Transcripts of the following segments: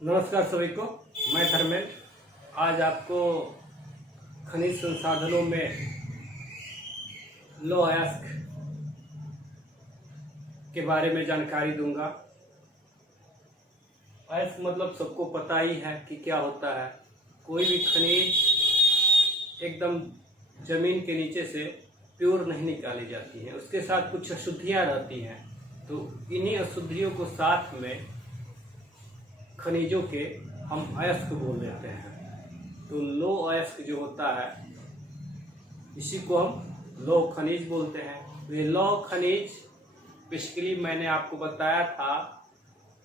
नमस्कार सभी को। मैं धर्मेंद्र आज आपको खनिज संसाधनों में लौह अयस्क के बारे में जानकारी दूंगा। अयस्क मतलब सबको पता ही है कि क्या होता है। कोई भी खनिज एकदम जमीन के नीचे से प्योर नहीं निकाली जाती है, उसके साथ कुछ अशुद्धियाँ रहती हैं। तो इन्हीं अशुद्धियों को साथ में खनिजों के हम अयस्क बोल देते हैं। तो लौह अयस्क जो होता है इसी को हम लौह खनिज बोलते हैं। तो ये लौह खनिज बेसिकली मैंने आपको बताया था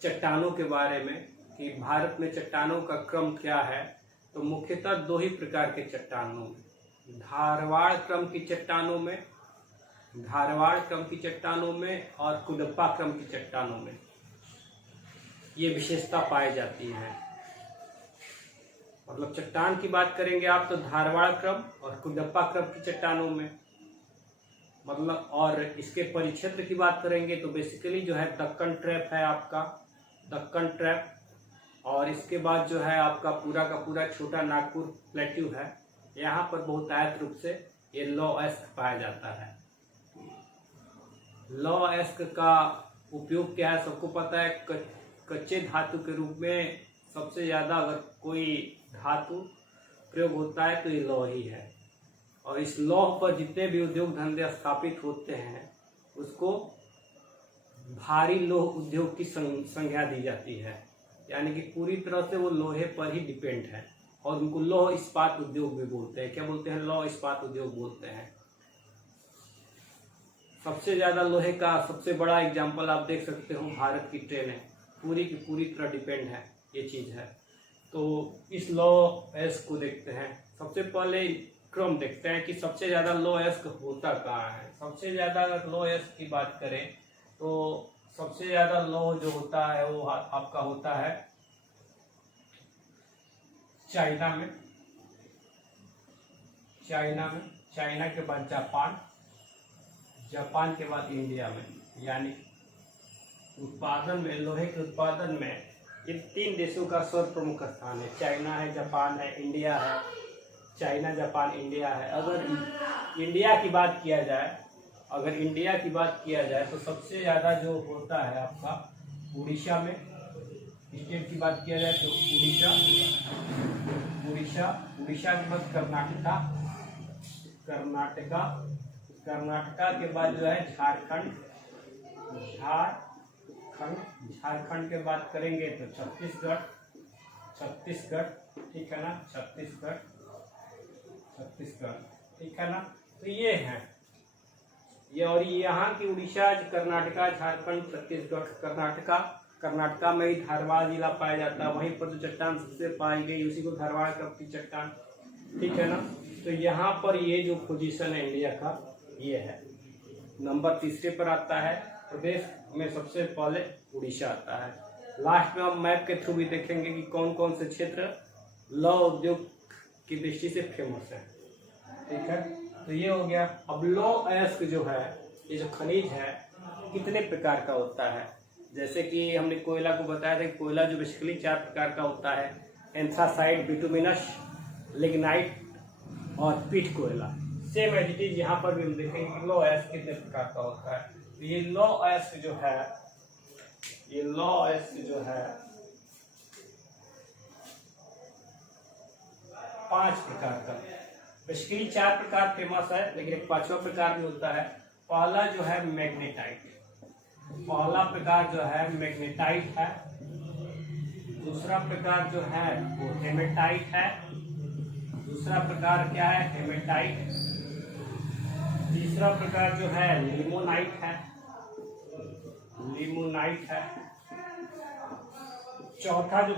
चट्टानों के बारे में कि भारत में चट्टानों का क्रम क्या है। तो मुख्यतः दो ही प्रकार के चट्टानों में, धारवाड़ क्रम की चट्टानों में और कुडप्पा क्रम की चट्टानों में ये विशेषता पाई जाती है। मतलब चट्टान की बात करेंगे आप तो धारवाड़ क्रम और कुडप्पा क्रम की चट्टानों में, मतलब और इसके परिक्षेत्र की बात करेंगे तो बेसिकली जो है दक्कन ट्रैप है आपका, दक्कन ट्रैप। और इसके बाद जो है आपका पूरा का पूरा छोटा नागपुर प्लेट्यू है। यहाँ पर बहुतायत रूप से ये लौह अयस्क पाया जाता है। लौह अयस्क का उपयोग क्या है सबको पता है। कच्चे धातु के रूप में सबसे ज़्यादा अगर कोई धातु प्रयोग होता है तो ये लौह ही है। और इस लौह पर जितने भी उद्योग धंधे स्थापित होते हैं उसको भारी लौह उद्योग की संज्ञा दी जाती है, यानी कि पूरी तरह से वो लोहे पर ही डिपेंड है। और उनको लौह इस्पात उद्योग भी बोलते हैं। क्या बोलते हैं? लौह इस्पात उद्योग बोलते हैं। सबसे ज़्यादा लोहे का सबसे बड़ा एग्जाम्पल आप देख सकते हो, भारत की ट्रेनें पूरी की पूरी तरह डिपेंड है, ये चीज़ है। तो इस लौह अयस्क को देखते हैं। सबसे पहले क्रम देखते हैं कि सबसे ज़्यादा लौह अयस्क होता कहाँ है। सबसे ज़्यादा अगर लौह अयस्क की बात करें तो सबसे ज़्यादा लौह जो होता है वो आपका होता है चाइना में, चाइना के बाद जापान के बाद इंडिया में। यानी उत्पादन में, लोहे के उत्पादन में इन तीन देशों का सर्वप्रमुख स्थान है। चाइना है, जापान है, इंडिया है। चाइना, जापान, इंडिया है। अगर इंडिया की बात किया जाए तो सबसे ज़्यादा जो होता है आपका उड़ीसा में। स्टेट की बात किया जाए तो उड़ीसा के बाद कर्नाटका के बाद जो है झारखंड के बात करेंगे तो छत्तीसगढ़, ठीक है ना, छत्तीसगढ़, ठीक है ना। तो ये है ये। और यहाँ की उड़ीसा, कर्नाटका, झारखंड, छत्तीसगढ़। कर्नाटका में ही धारवाड़ जिला पाया जाता है। वहीं पर जो चट्टान सबसे पाई गई उसी को धारवाड़ क्रम की चट्टान, ठीक है ना। तो यहाँ पर ये जो पोजीशन है इंडिया का ये है। नंबर तीसरे पर आता है। प्रदेश में सबसे पहले उड़ीसा आता है। लास्ट में हम मैप के थ्रू भी देखेंगे कि कौन कौन से क्षेत्र लौह उद्योग की दृष्टि से फेमस है, ठीक है। तो ये हो गया। अब लौह अयस्क जो है, ये जो खनिज है कितने प्रकार का होता है। जैसे कि हमने कोयला को बताया था कि कोयला जो बेसिकली 4 प्रकार का होता है, एंथ्रासाइट, बिटुमिनस, लिग्नाइट और पीट कोयला। सेम एज इट इज यहाँ पर भी हम देखेंगे कि लौह अयस्क कितने प्रकार का होता है। तो ये लौह अयस्क जो है 5 प्रकार का, बेसिकली 4 प्रकार फेमस है लेकिन एक 5वां प्रकार भी होता है। पहला जो है मैग्नेटाइट, पहला प्रकार जो है मैग्नेटाइट है। दूसरा प्रकार जो है वो हेमेटाइट है। दूसरा प्रकार क्या है? हेमेटाइट। तीसरा प्रकार जो है लिमोनाइट है। चौथा जो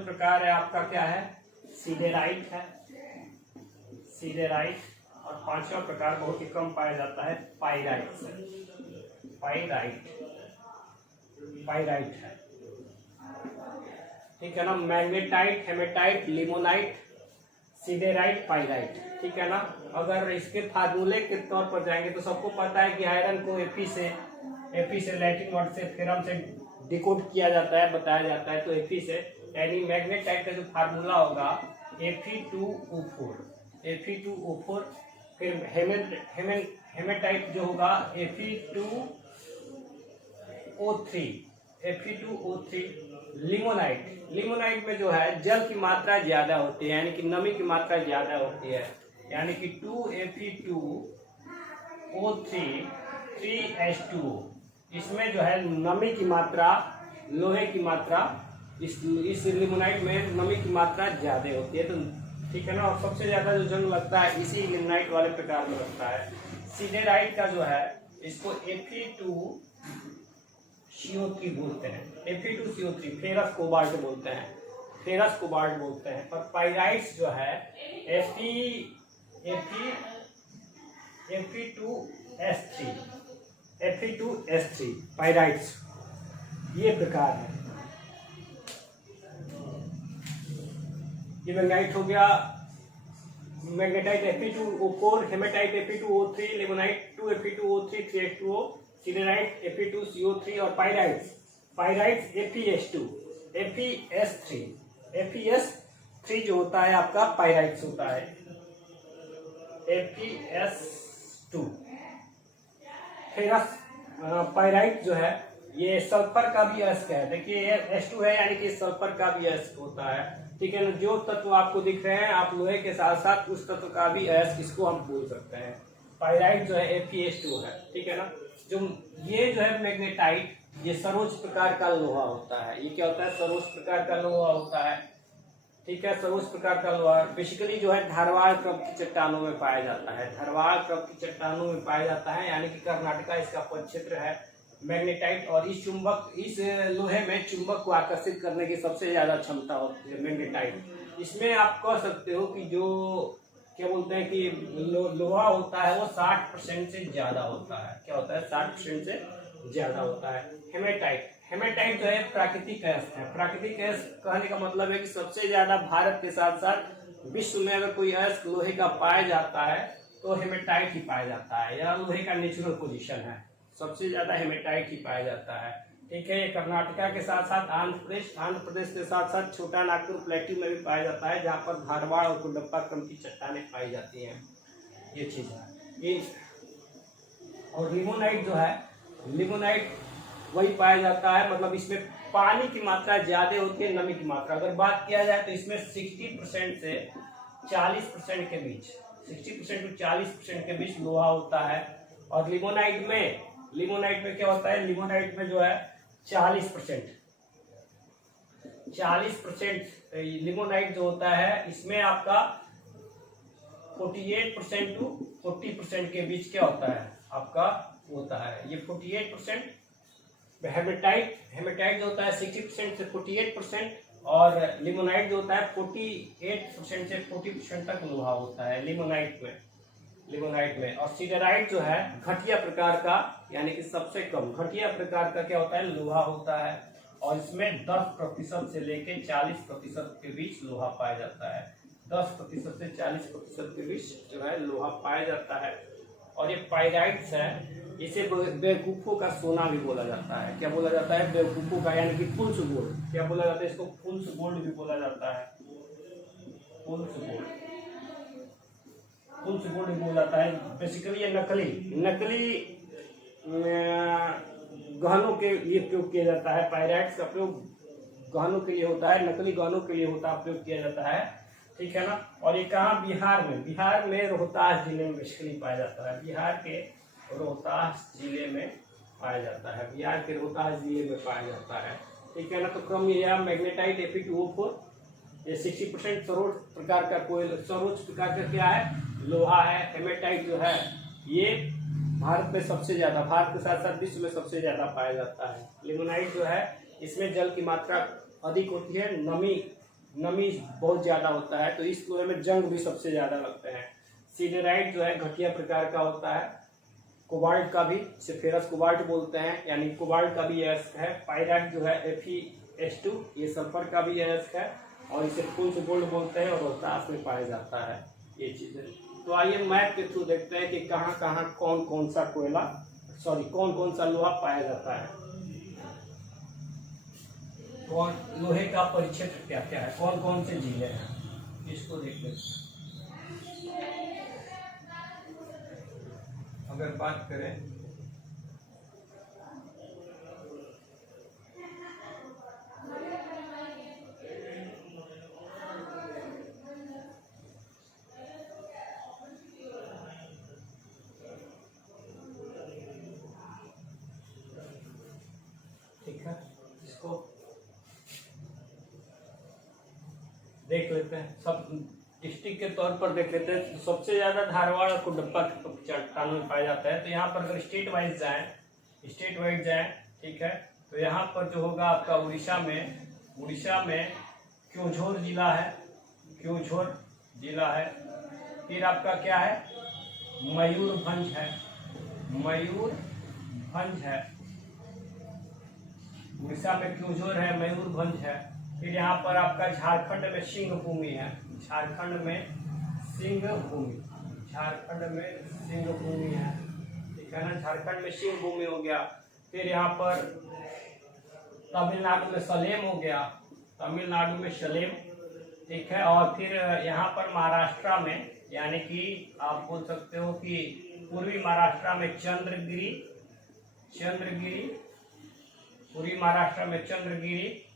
प्रकार है आपका क्या है? सीडेराइट है, सीडेराइट। और 5वां प्रकार बहुत ही कम पाया जाता है, पाइराइट है, ठीक है ना। Magnetite, hematite, limonite, siderite, pyrite, ठीक है ना। अगर इसके फार्मूले के तौर पर जाएंगे तो सबको पता है कि आयरन को एपी से लैटिन वर्ड से फेरम से डिकोड किया जाता है, बताया जाता है तो Fe से, यानी मैग्नेटाइट का जो फार्मूला होगा Fe2O4, Fe2O4। फिर हेमेटाइट जो होगा Fe2O3, Fe2O3। लिमोनाइट में जो है जल की मात्रा ज्यादा होती है, यानी कि नमी की मात्रा ज्यादा होती है, यानी कि 2Fe2O3 3H2O। इसमें जो है नमी की मात्रा, लोहे की मात्रा, इस लिमोनाइट में नमी की मात्रा ज्यादा होती है। तो ठीक है ना। और सबसे ज्यादा जो जंग लगता है इसी लिमोनाइट वाले प्रकार में लगता है। सिडेराइट का जो है इसको Fe2CO3 बोलते हैं, Fe2CO3, फेरस कोबाल्ट बोलते हैं, फेरस कोबाल्ट बोलते हैं। और पाइराइट्स जो है Fe2S3 पाइराइट्स, ये प्रकार है। ये मैग्नेटाइट हो गया, magnetite Fe2O4, haematite Fe2O3, limonite 2Fe2O3 3H2O, siderite Fe2CO3 और पाइराइट्स FeS3 जो होता है आपका पाइराइट्स होता है, FeS2। फेरस पाइराइट जो है ये सल्फर का भी अयस्क है। देखिए ये H2 है, यानी कि सल्फर का भी अयस्क होता है। ठीक है ना। जो तत्व आपको दिख रहे हैं आप लोहे के साथ साथ उस तत्व का भी अयस्क, इसको हम बोल सकते हैं। पाइराइट जो है FeS2 है। ठीक है ना। जो ये जो है मैग्नेटाइट, ये सरोज प्रकार का लोहा होता है। ये क्या होता है? सरोज प्रकार का लोहा होता है। ठीक है। सरोज प्रकार का लोहा बेसिकली जो है धारवाड़ क्रम की चट्टानों में पाया जाता है, धारवाड़ क्रम की चट्टानों में पाया जाता है, यानी कि कर्नाटका इसका परिक्षेत्र है। मैग्नेटाइट, और इस लोहे में चुंबक को आकर्षित करने की सबसे ज्यादा क्षमता होती है मैग्नेटाइट। इसमें आप कह सकते हो कि जो क्या बोलते हैं कि लोहा होता है वो 60% से ज्यादा होता है। क्या होता है? 60% से ज्यादा होता है। हेमेटाइट जो है प्राकृतिक अयस्क है। प्राकृतिक अयस्क कहने का मतलब है कि सबसे ज्यादा भारत के साथ साथ विश्व में अगर कोई अयस्क लोहे का पाया जाता है तो हेमेटाइट ही पाया जाता है, या लोहे का नेचुरल पोजीशन है, सबसे ज्यादा हेमेटाइट ही पाया जाता है। ठीक है। ये कर्नाटका के साथ साथ आंध्र प्रदेश के साथ साथ छोटा नागपुर प्लेट्यू में भी पाया जाता है, जहाँ पर धारवाड़ और कुडप्पा क्रम की चट्टानें पाई जाती हैं। ये चीज है ये। और लिमोनाइट जो है, लिमोनाइट वही पाया जाता है, मतलब इसमें पानी की मात्रा ज्यादा होती है, नमी की मात्रा अगर बात किया जाए तो इसमें 60% से 40% के बीच, 60% टू 40% के बीच लोहा होता है। और लिमोनाइट में क्या होता है? लिमोनाइट में जो है 40% लिमोनाइट जो होता है इसमें आपका 48% टू 40% के बीच क्या होता है आपका होता है। ये 48%। हेमेटाइट जो होता है 60% से 48%, और लिमोनाइट जो होता है 48% से 40% तक लोहा होता है लिमोनाइट में। और सिडेराइट जो है घटिया प्रकार का, यानी कि सबसे कम घटिया प्रकार का क्या होता है? लोहा होता है। और इसमें 10% से लेके 40% के बीच लोहा पाया जाता है। 10% से 40% के बीच जो है लोहा पाया जाता है। और ये पाइराइट्स है, इसे बेवकूफों का सोना भी बोला जाता है। क्या बोला जाता है? बेवकूफों का, यानी कि फुल्स गोल्ड। क्या बोला जाता है इसको? फुल्स गोल्ड भी बोला जाता है। फुल्स गोल्ड भी बोला जाता है। बेसिकली ये नकली गहनों के लिए प्रयोग किया जाता है। पाइराइट्स का प्रयोग गहनों के लिए होता है, नकली गहनों के लिए प्रयोग किया जाता है। ठीक है ना। और ये कहाँ? बिहार में रोहतास जिले में बेसिकली पाया जाता है। बिहार के रोहतास जिले में पाया जाता है। ठीक है ना। तो क्रम यह मैग्नेटाइट Fe2O4, ये 60% सरोज प्रकार का क्या है? लोहा है। हेमेटाइट जो है ये भारत में सबसे ज्यादा, भारत के साथ साथ विश्व में सबसे ज्यादा पाया जाता है। लिमोनाइट जो है इसमें जल की मात्रा अधिक होती है, नमी बहुत ज्यादा होता है, तो इस लोहे में जंग भी सबसे ज्यादा लगते हैं। सिडेराइट जो है घटिया प्रकार का होता है। कोबाल्ट का भी, इसे फेरस कोबाल्ट बोलते हैं, यानी कोबाल्ट का भी अयस्क है। पाइराइट जो है FeS2, ये सल्फर का भी अयस्क है, और इसे फुल्स गोल्ड बोलते हैं, और रोहतास में पाया जाता है। ये चीजें। तो आइए मैप के थ्रू देखते हैं कि कहाँ कहाँ कौन कौन सा लोहा पाया जाता है। कौन लोहे का परिक्षेत्र क्या क्या है, कौन कौन से जिले हैं, इसको देख लेते हैं। अगर बात करें ठीक है, इसको देख लेते हैं, सब डिस्ट्रिक्ट के तौर पर देख लेते हैं। सबसे ज्यादा धारवाड़ और कुडप्पा चट्टानों में पाया जाता है। तो यहाँ पर अगर स्टेट वाइज जाएं ठीक है, तो यहाँ पर जो होगा आपका उड़ीसा में क्योंझोर जिला है, फिर आपका क्या है, मयूरभंज है, उड़ीसा में क्योंझोर है, मयूरभंज है। फिर यहाँ पर आपका झारखंड में सिंहभूमि है, झारखंड में सिंहभूमि है, ठीक है ना, झारखंड में सिंहभूमि हो गया। फिर यहाँ पर तमिलनाडु में सलेम, ठीक है। और फिर यहाँ पर महाराष्ट्र में, यानी कि आप बोल सकते हो कि पूर्वी महाराष्ट्र में चंद्रगिरी, पूर्वी महाराष्ट्र में चंद्रगिरी,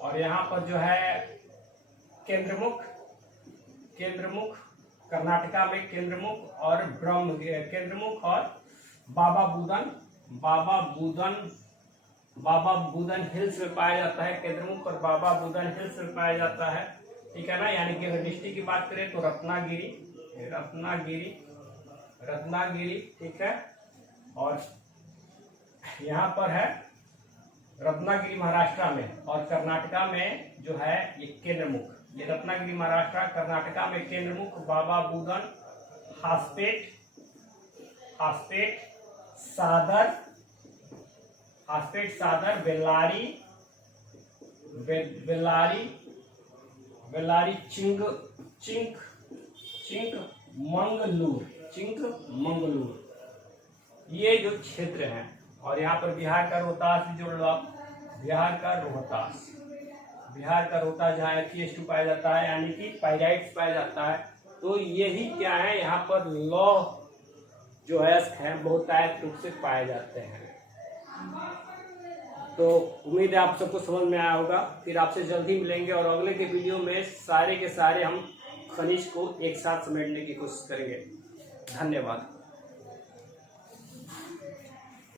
और यहाँ पर जो है केंद्रमुख, कर्नाटका में केंद्रमुख और केंद्रमुख और बाबा बुदन हिल्स में पाया जाता है, केंद्रमुख और बाबा बुदन हिल्स में पाया जाता है, ठीक है ना। यानी कि अगर डिस्ट्रिक्ट की बात करें तो रत्नागिरी, ठीक है। और यहाँ पर है रत्नागिरी महाराष्ट्र में, और कर्नाटका में जो है ये केंद्रमुख, ये रत्नागिरी महाराष्ट्र, कर्नाटका में केंद्रमुख, बाबा बुदन, हासपेट, सादर, बेल्लारी, चिंकमंगलूर, ये जो क्षेत्र हैं। और यहाँ पर बिहार का रोहतास भी जोड़ लो आप, बिहार का रोहतास जहाँ Fe2 पाया जाता है, यानी कि पाइराइट्स पाया जाता है। तो यही क्या है, यहाँ पर लौह जो अयस्क हैं बहुतायत रूप से पाए जाते हैं। तो उम्मीद है आप सबको समझ में आया होगा। फिर आपसे जल्दी मिलेंगे और अगले के वीडियो में सारे के सारे हम खनिज को एक साथ समेटने की कोशिश करेंगे। धन्यवाद।